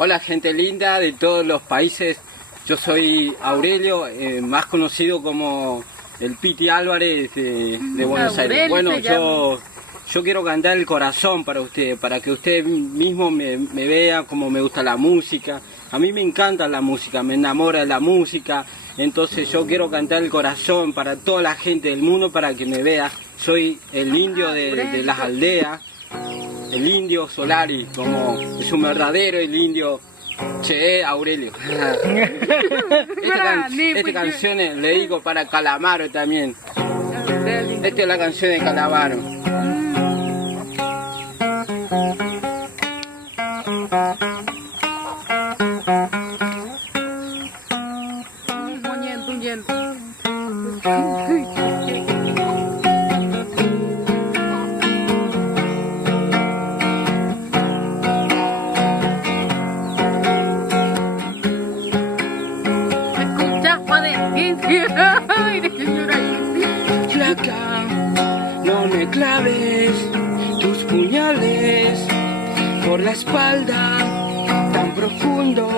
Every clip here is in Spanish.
Hola gente linda de todos los países, yo soy Aurelio, más conocido como el Piti Álvarez de Buenos Aires. Bueno, yo quiero cantar el corazón para usted, para que usted mismo me vea cómo me gusta la música. A mí me encanta la música, me enamora de la música, entonces yo quiero cantar el corazón para toda la gente del mundo para que me vea. Soy el indio de las aldeas. El indio Solari, como es un verdadero el indio Che Aurelio. Esta canción le digo para Calamaro también. Esta es la canción de Calamaro. Flaca, no me claves tus puñales por la espalda tan profundo,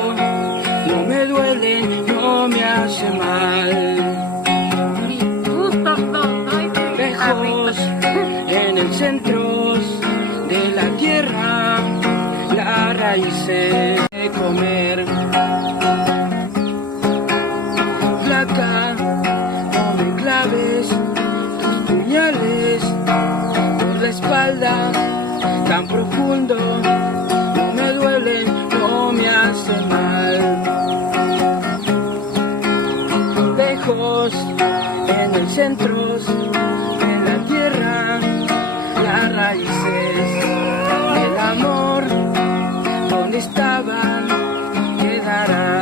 no me duelen, no me hace mal. Lejos, en el centro de la tierra, las raíces de comer. Flaca, no me claves tus puñales por la espalda tan profundo, no me duele, no me hace mal. Lejos, en el centro de la tierra, las raíces del amor, donde estaban, quedarán.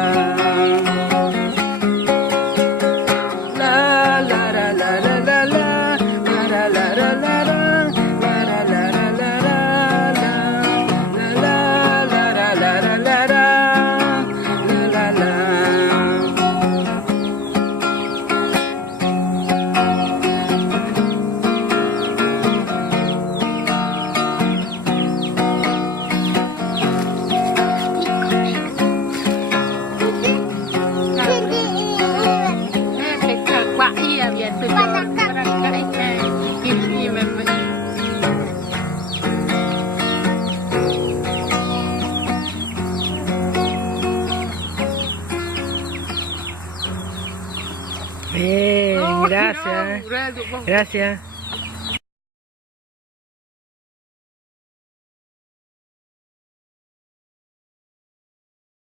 Bien, gracias. Gracias.